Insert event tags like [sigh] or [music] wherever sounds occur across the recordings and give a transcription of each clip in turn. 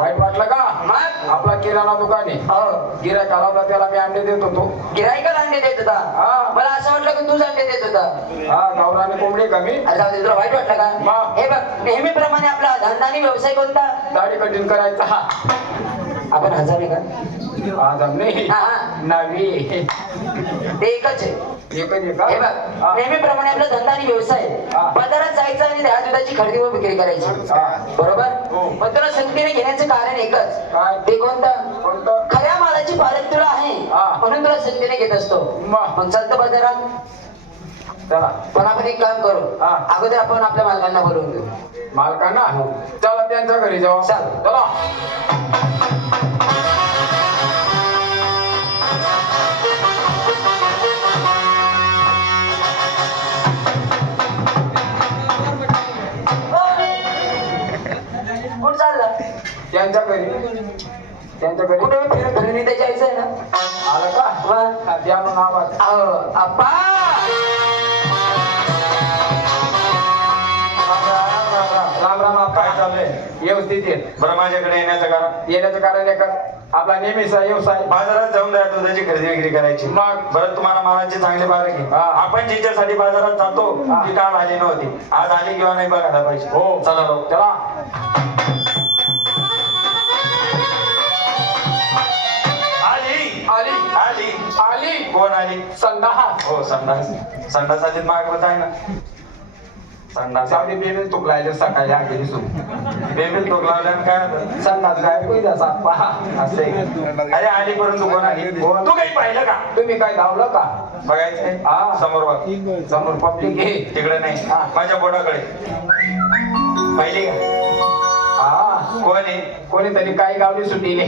वाईट वाटलं का? मग? आपला किराणा दुकान आहे. हो. गिरायक आला होता त्याला मी अंडे देत होतो. गिरायकाला अंडे देत होता? हा. मला असं वाटलं की तूच अंडे देत होता. हा गावराने कोंबडी कमी अरे जाऊ दे, तुला वाईट वाटलं का? मग. हे बघ नेहमीप्रमाणे आपला धंदा आणि व्यवसाय कोणता? दाढी कटिंग करायचा. हा आपण हजामे का? आज नाही. नवी. ते एकच आहे. हे हा. नेहमीप्रमाणे आपला धंदा आणि व्यवसाय हा. बाजारात जायचं आणि त्या दुधाची खरेदी व विक्री करायची हा. बरोबर हो. पण तुला संख्येने घेण्याचं कारण एकच? ते कोणतं खऱ्या मालाची पालक तुला आहे हा. म्हणून तुला संख्येने घेत असतो मग. चालतं बाजारात चला पण आपण एक काम करू हा. अगोदर आपण आपल्या मालकांना बोलवून घेऊ मालकांना चला त्यांच्या घरी जाऊ चल. त्यांच्या घरी कुठे फिरून फिरून इथे जायचंय ना. आलं का? मग? हा, द्या मग आवाज अहो, अप्पा राम राम आप काय चाललंय? व्यवस्थित येत बरं माझ्याकडे येण्याचं कारण? येण्याचं कारण एक आपला नेहमीचा व्यवसाय. बाजारात जाऊन द्या दुधाची खरेदी विक्री करायची. मग? बरं तुम्हाला मालाची चांगली बारक आहे हा. आपण जिच्यासाठी बाजारात जातो हा. ती काल आली नव्हती. आज आली किंवा नाही बघायला पाहिजे हो. चला लोक चला. कोण आली? संडास. हो संडास. संडास आली मागवत आहे ना. संडास सावली बेबील तुकलायचे सकाळी आगे सुन बेबील तो लावल्यानं काय? संडास काय कोई सापा असं? अरे आली परंतु कोण आली? कोण? तू काही पाहिलं का? तुम्ही काय धावलं का? बघायचंय हा. समोर बघ. समोर पब्लिक आहे. तिकडे नाही. हा. माझ्या बोटाकडे. पाहिली का? हा कोण आहे कोणीतरी काही गावली सुटीले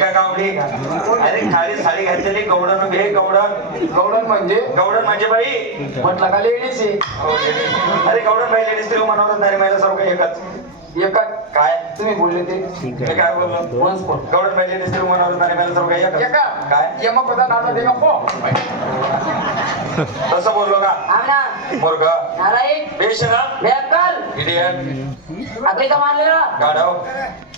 का अरे खाली साडी घातलेली गवडण आहे गवडण गौडन म्हणजे? गवडण म्हणजे बाई. म्हटलं का लेडीज आहे हो. अरे गवडण बाई लेडीज तरी म्हणत नाही महिला सर्व एकच? एका काय? तुम्ही बोलले ते. मी काय बोललो? वन्स फोन गवडण बाई लेडीज तरी म्हणत नाही महिला सर्व एकच? एका. काय? यमक होता नाना दे पो. तसं बोललो का? मूर्ख नारायण. बेशना बेअक्कल. इडियट अकलीचा मानलेला गाढव लाज नाही वाटत ना तुला आता आहे. आहे का मी काय बोललो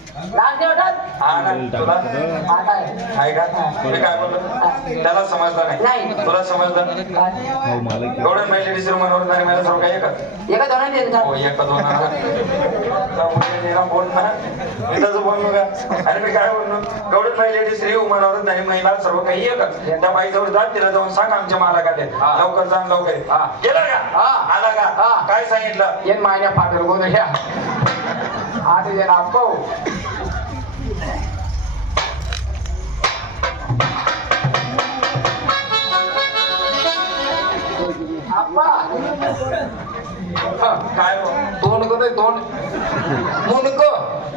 त्याला समजलं नाही. तुला समजलं? काय? गवडण बाई लेडीज तरी म्हणत नाही महिला सर्व एकच एका दोन हो एक दोन बोल ना. मी तसं बोललो का अरे मी काय बोललो? गवडत बाई लेडीज स्त्री महिला सर्व काही एकच. त्या बाईजवळ जा तिला जाऊन सांग आमच्या मालकाले. हा. लवकर जा लवकर. हा. गेला का? हा. आला का? हा. काय सांगितलं? येन मायन्या फाटर गोंधळ्या आठ जण आपको आप्पा हा, काय? तोंड कोण तोंड. मुंडक.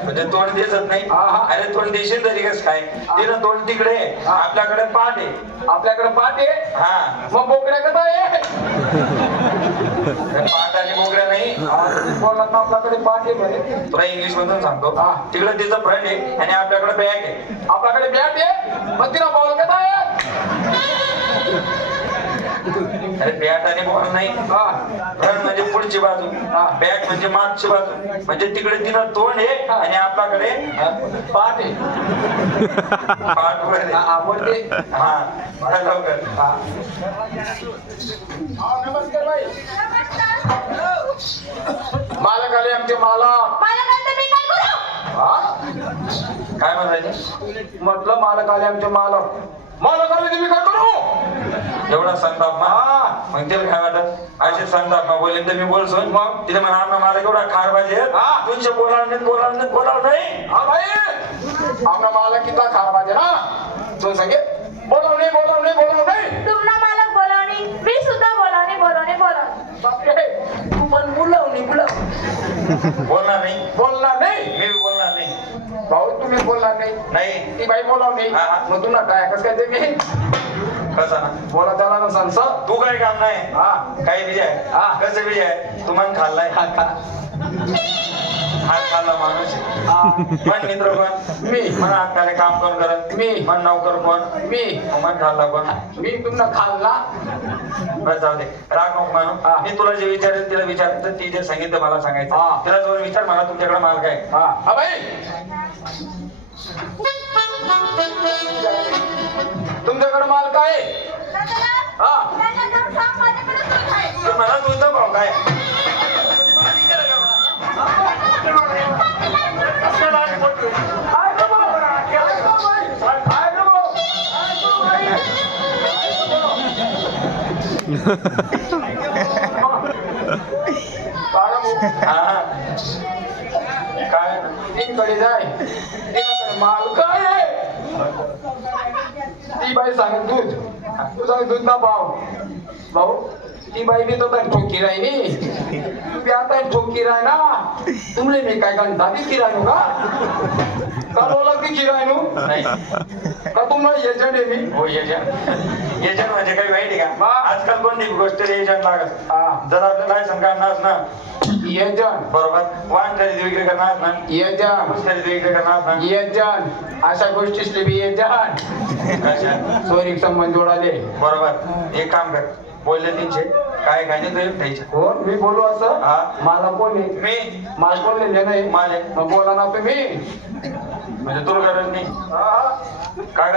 म्हणजे तोंड दिसत नाही. अरे तोंड देशील तरी कस काय? तिनं तोंड तिकडे. आपल्याकडे पाठ आहे. आपल्याकडे पाठ आहे? हा. मग बोकड्या कसा आहे? पाठ आणि मोगऱ्या नाही. बोलला तर आपल्याकडे पाठ आहे म्हणे तुला इंग्लिश मधून सांगतो. हा. तिकडे तिचं फ्रेंड आहे आणि आपल्याकडे बॅग आहे. आपल्याकडे बॅट आहे मग तिला बॉल आहे अरे बॅट आणि बॉल नाही. हा. फ्रंट म्हणजे पुढची बाजू. हा. बॅक म्हणजे मागची बाजू. म्हणजे तिकडे तिनं तोंड आहे आणि आपल्याकडे पाठ आहे. पाठ. हा, आपण ते हा. बघा लवकर. मालक आले आमचे मालक? काय म्हणायचे म्हटलं मालक आले आमचे मालक. मालक आले तुम्ही काय करू? एवढा संताप हा. मग तिला काय वाटत? असे संताप ना बोलेन तर मी बोलसोन मग? तिला म्हणा आमना मला एवढा खार पाहिजे. हा. तुमचे बोलावं नाही बोलावं नाही बोलावं नाही. हा भाई आमना मालक कितना खा पाहिजे ना? तो सांगे बोलाव नाही बोलाव नाही बोलाव नाही तुमना मालक बोलावणी मी सुद्धा बोलावणी बोलावणी बोलावणी बापरे, तू पण बोलावणी बोलाव बोलणार नाही. बोलणार नाही. मी नाही भाऊ तुम्ही बोलणार नाही. नाही. ती बाई बोलावणी हा, हा. मग तुला काय कसं काय ते मी? कसं? ना बोला त्याला ना सांग सर तू काय काम नाही? हा. काही बी आहे? हा. कसं बी आहे? तू मन खाल्लाय? खा खा. हात खाल्ला माणूस. हा, मित्र कोण? मी. मन हाताने काम कोण करत मी. मन नौकर कोण? मी. मन खाल्ला कोण? मी खाल्ला. बस जाऊ दे. राग नको मानू. हा. मी तुला जे विचारेल तिला विचारायचं ती जे सांगितलं मला हा. सांगायचं तिला जाऊन विचार मला तुमच्याकडे माल काय हा. हा बाई. तुमच्याकडे माल काय? हा. मला तुझं भाव काय काय? काय तीनकडे जाय. माल काय? ती बाई सांग दूध. तू सांग दूध ना भाऊ भाऊ ती बाई बी तो तर ठोकी राहिली. तू बी आता ठोकी राह ना. तुमले मी काय घंटा ती किरायनो का? का बोला ती किरायनो नाही. का तुम्हाला एजंट आहे मी? हो एजंट एजंट म्हणजे काही माहिती का? हा. आजकाल कोणती गोष्ट एजंट लागत? जर आपलं लायसन काढणार ना एजंट बरोबर? वाहन खरेदी विक्री करणार ना? एजंट ऊस खरेदी विक्री करणार ना? एजंट अशा गोष्टीसले बी कशा? सोयरीक संबंध जोडाले. बरोबर. एक काम कर. बोलले तीनशे. काय काय नाही तुझे ठेचे कोण मी बोलू असं? हा. मला कोण आहे? मी. मला कोण लिहिले नाही माल. मग बोला ना तुम्ही. म्हणजे तुला गरज नाही. हा. काय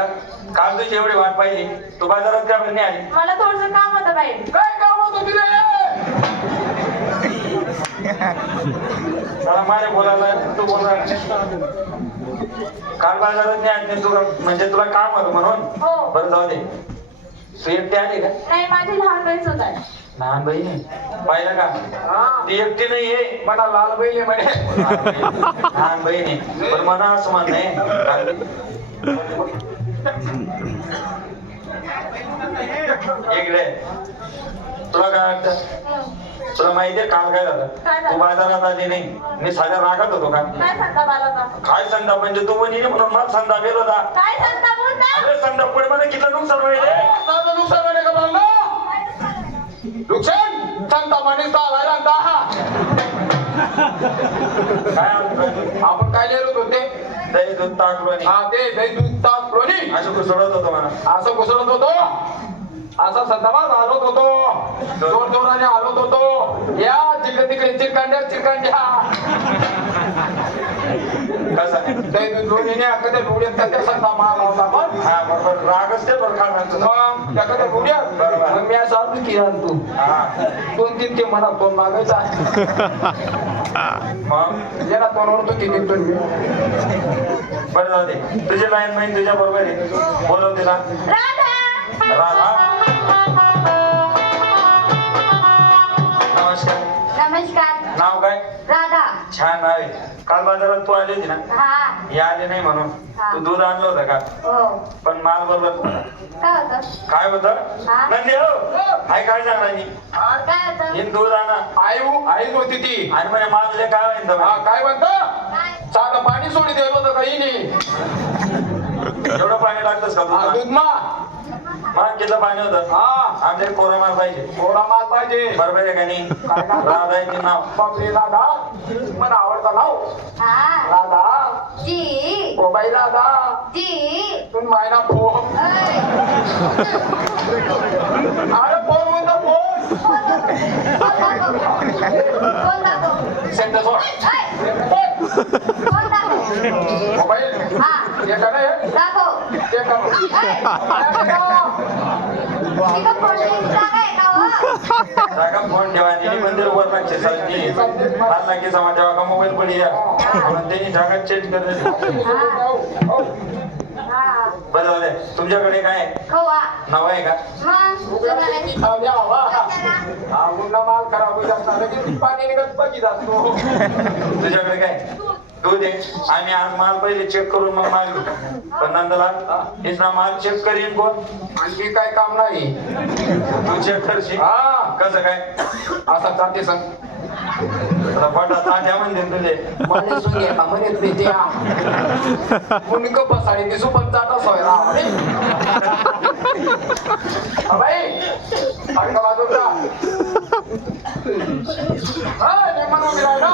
काल तुझी एवढी वाट पाहिली. तू बाजारात का बरं नाही आली? मला थोडस काम होतं बाई. काय काम होतं तुझे मला मारे बोलायला तू बोलायला काल बाजारात नाही आली तुला म्हणजे तुला काम होतं म्हणून? हो. बरं जाऊ दे. तू एकटी आली का? नाही माझी लहान बहीण आहे. लहान बहीण? आहे. पाहिलं का? हा. ती एकटी नाही आहे मला लाल बैल म्हणे. लहान बहीण आहे. पण मला असं म्हणणं आहे. बहीण- इकडे. तुला काय वाटतं? तुला माहितीये काल काय झालं? काय झालं? तू बाजारात आली नाही. मी साध्या रागात होतो का? काय सांगता मला आता? काय संदा म्हणजे तू म्हणी म्हणून मला संदा गेलो होता. काय सांगता बोलता अरे संदा पुढे मला किती नुकसान होईल? रे? नुकसान म्हणे का मला नुकसान? सांगता रांगता काय? आपण काय लिहिलो होते दही दूध ताक आणि हा ते दही दूध ताक लोणी. असं कुसळत होतो मला. असं घुसळत होतो? असा संदर्भात हालत होतो. जोर जोराने हालत होतो. या जिकडे तिकडे चिरकांड्या. चिरकांड्या दोन तीन ते मला दोन मागायचा. मग? याला तोंडावर तो किती दोन बरं जाऊ दे. तुझे लाईन माहीत तुझ्या बरोबर आहे. बोलव तिला. राधा? नमस्कार. नाव काय? राधा. छान नाव आहे. काल बाजारात तू आली होती ना? हा. हे आले नाही म्हणून. हा. तू दूध आणलं होतं का? हो. पण माल बरोबर नव्हता. काय होतं? काय होतं? हा. नंदी हो. आई काय सांगणार काय होतं? दूध आणा. आई आई होती ती. आणि म्हणे माल तुझे काय होईल हा तर काय म्हणत? काय? साधं पाणी सोडी दिलं होतं काही नाही एवढं पाणी लागतंस का हा, दूध दूध किती पाणी होतं. हा. आमच्या कोरा माल पाहिजे. थोडा माल पाहिजे. बरोबर आहे का नाही? काय नाव? बापरे राधा. मला आवडता नाव? हा. राधा. जी. O by Radha. जी. तू मायना फोन ऐ, अरे फोन म्हणतो दाखव? सेंटर सोड? मोबाईल. हा. हे फोन ठेवा आणि मंदिर वर लागते सारखी लाल लागे समाज ठेवा का मोबाईल पडी या? म्हणून त्यांनी जागा चेंज करत हा बरं झालं तुमच्याकडे काय आहे? खवा नाव आहे का? मग तुम्हाला हा मुन्ना माल खराब असणार लगेच पाणी निघत बघित असतो. तुझ्याकडे काय? दूध आहे. आम्ही आज माल पहिले चेक करून मग माल घेऊ. पण नंदला हिचा माल चेक करीन कोण? आणखी काय काम नाही. तू चेक करशील? हा. कसं काय? असा चालते सांग आता फटा ताट्या म्हणते तुझे. म्हणे [laughs] सुन म्हणे ते जे मुनिक बसाडी ते सुपन चाटा सोयरा बाई. अडका बाजूचा हा नेमन उभी राह ना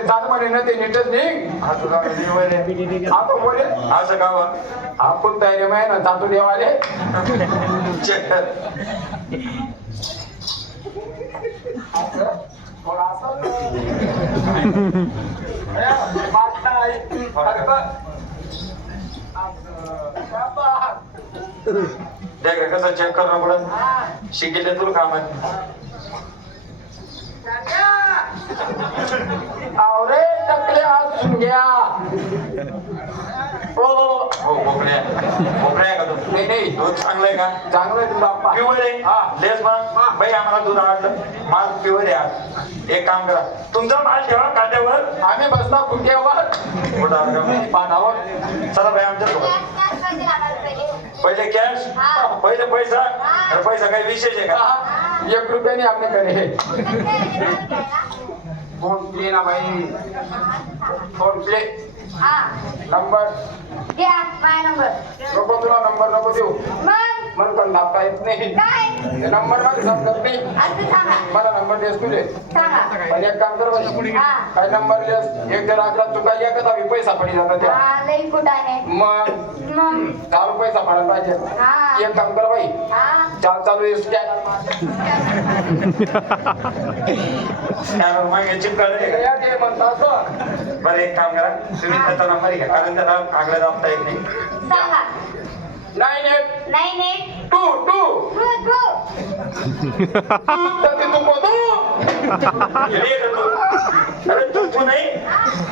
जात म्हणे ना ते नीटच हा तुला कधी वय आपण बोले असं का? आपण तयारी माहिती ना जातो देवाले. मग असं? रे, कसं चेक करणं पडत शिकेले तुला कामात. आवरे टकले हसून घ्या. हो हो भोपळ्या भोपळ्या आहे. का तू? नाही नाही. दूध चांगलंय का? चांगलं आहे तुझा प्युअर आहे? हा. लेस मग बाई आम्हाला दूध आवडलं. माल प्युअर आहे आज. एक काम करा. तुमचा माल ठेवा काट्यावर आम्ही बसला खुर्च्यावर मोठा. पाठावर. चला बाई आमच्यासोबत कॅश कॅशमध्ये लागणार पहिले कॅश. पहिले पैसा तर पैसा काही विशेष आहे का? एक रुपयाने आपले करे. फोन पे ना भाई फोन पे हा. नंबर द्या माझा नंबर. नको तुला नंबर नको देऊ. मग? मला पण दाबता येत नाही. काय? ते नंबर मला समजत नाही. असं सांगा. मला नंबर देस तुले सांगा. पण एक काम कर बाई. हा. काय नंबर देस? एक जर आकडा चुका एकच आम्ही पैसा पडी जातात त्या. हा लई मग? मग? चालू पैसा पडायला पाहिजे. हा. एक काम कर बाई. हा. चाल चालू स्कॅन. त्यावर मग आहे ते म्हणता असं. बरं एक काम करा. तुम्ही त्याचा नंबर घ्या. कारण त्याला आकडे दाबता येत नाही सांगा nine eight nine eight two two two two तर ते तू बोलतो हे का तू? अरे तू तू नाही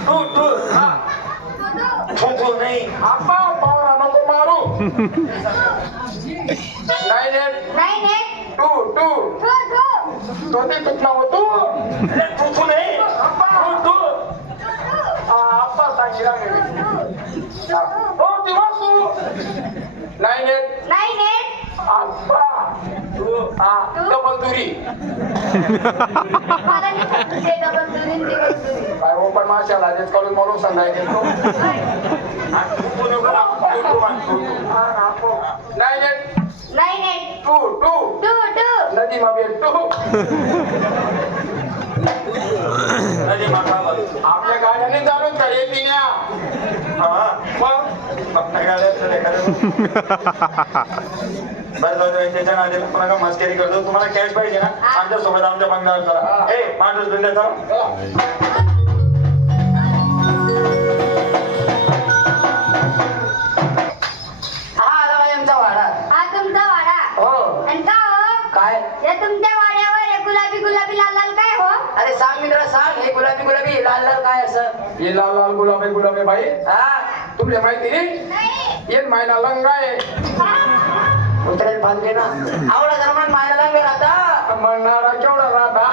तू तू हा तू तू नाही आप्पा पावरा नको मारू nine eight nine eight two two two two तो ते कुठला होतो अरे तू तू नाही तू तू आप्पा सांगितला मी हो तेव्हा तू नाईन एट नाईन एट आप्पा हा डबल तुरी मला नाही सांगत ते डबल दुरीन ते डबल दुरीन. काय हो पण माझ्या लाजेत कॉलेज म्हणून सांगायचे. Nine eight nine eight two two two two नदी मा भेटतो नदी माथा बघ. आपल्या गाड्याने चालून कडे पिण्या. हा. मग? आपल्या गाड्यात तर एखादं- बरं जाऊ दे, त्याच्या नादीला पुन्हा का मस्करी करतो. तुम्हाला कॅश पाहिजे ना? आमच्यासोबत आमच्या बंगल्यावर चला. ए माणूस हा आला वाडा हा तुमचा वाडा हो आणि का हो काय या तुमच्या वाड्यावर हे गुलाबी गुलाबी लाल लाल काय हो अरे सांग मित्र सांग. हे गुलाबी गुलाबी लाल लाल काय असं? ये लाल लाल गुलाबी गुलाबी बाई. हा? तुमले माहिती नाही? नाही. ये महिना लंग आहे. उतरेल बांधले ना. आवडा जर्मन मायला लागले आता. म्हणणारा केवढा राहता